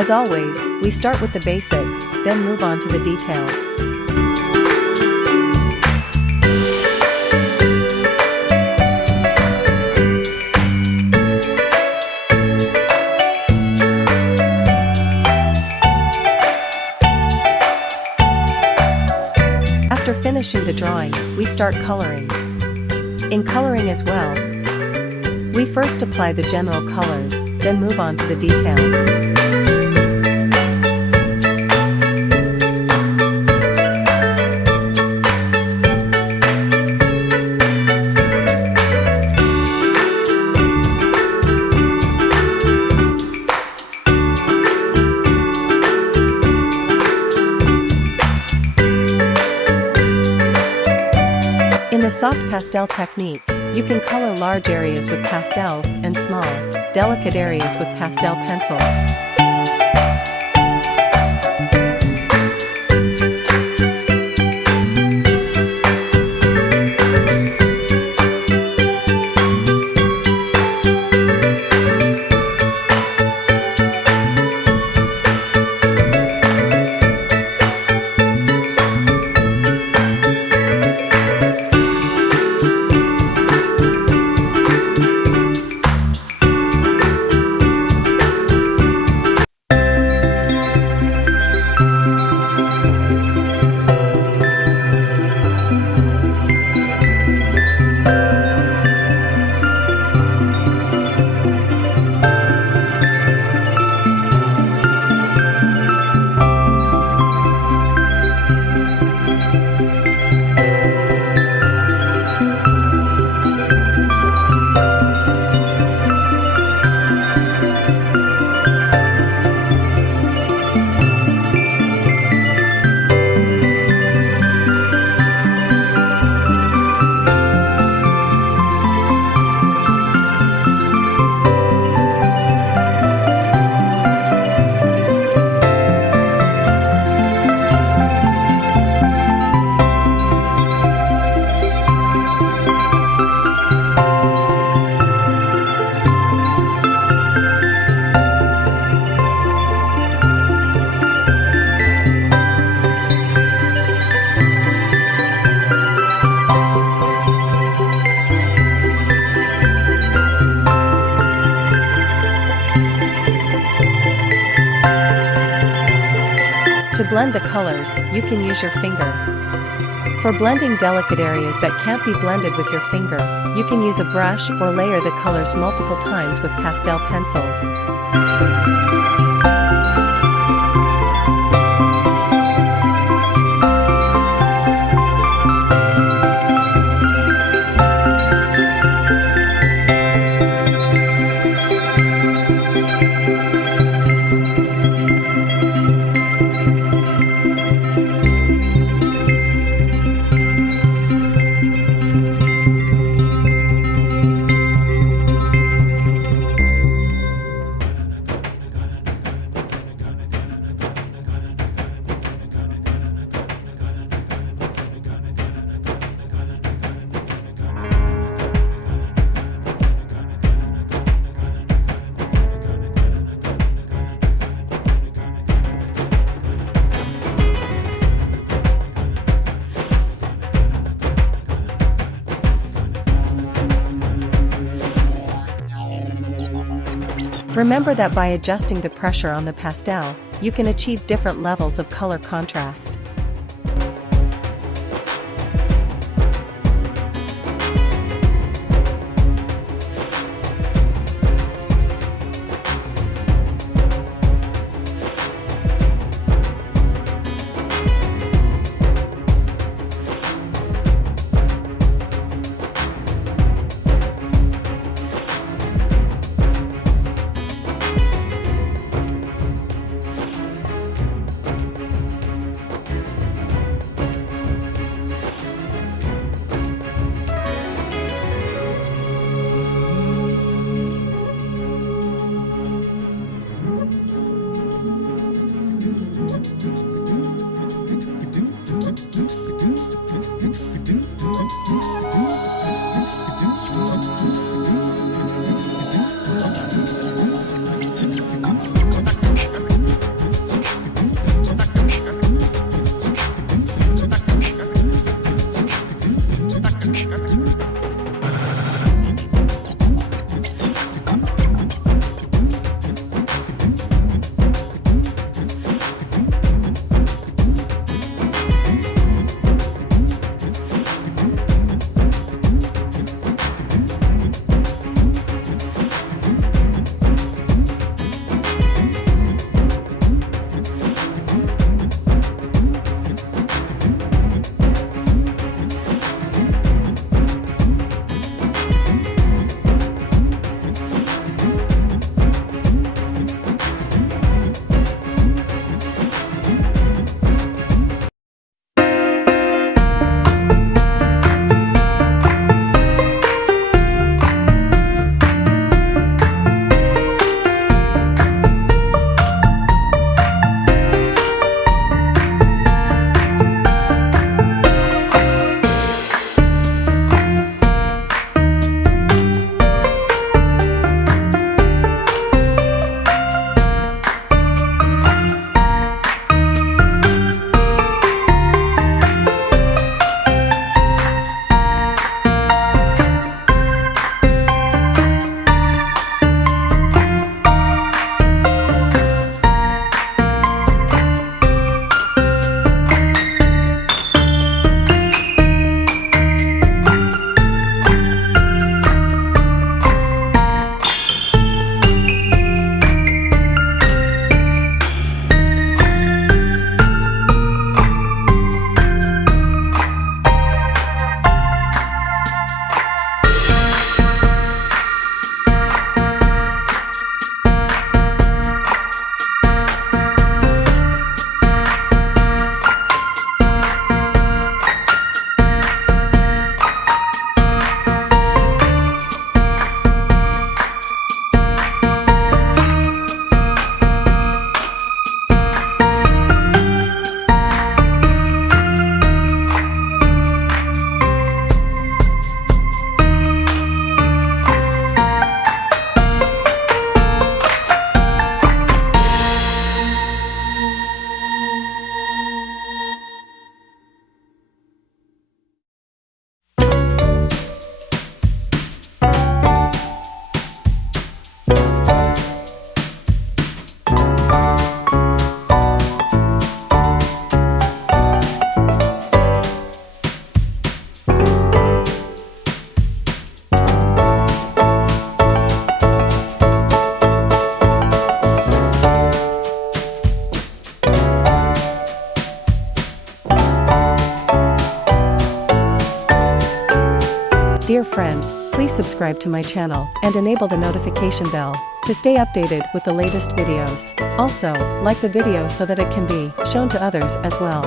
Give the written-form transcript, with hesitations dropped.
As always, we start with the basics, then move on to the details. After finishing the drawing, we start coloring. In coloring as well, we first apply the general colors, then move on to the details. In the soft pastel technique, you can color large areas with pastels and small, delicate areas with pastel pencils. To blend the colors, you can use your finger. For blending delicate areas that can't be blended with your finger, you can use a brush or layer the colors multiple times with pastel pencils. Remember that by adjusting the pressure on the pastel, you can achieve different levels of color contrast. friends, please subscribe to my channel and enable the notification bell to stay updated with the latest videos. Also, like the video so that it can be shown to others as well.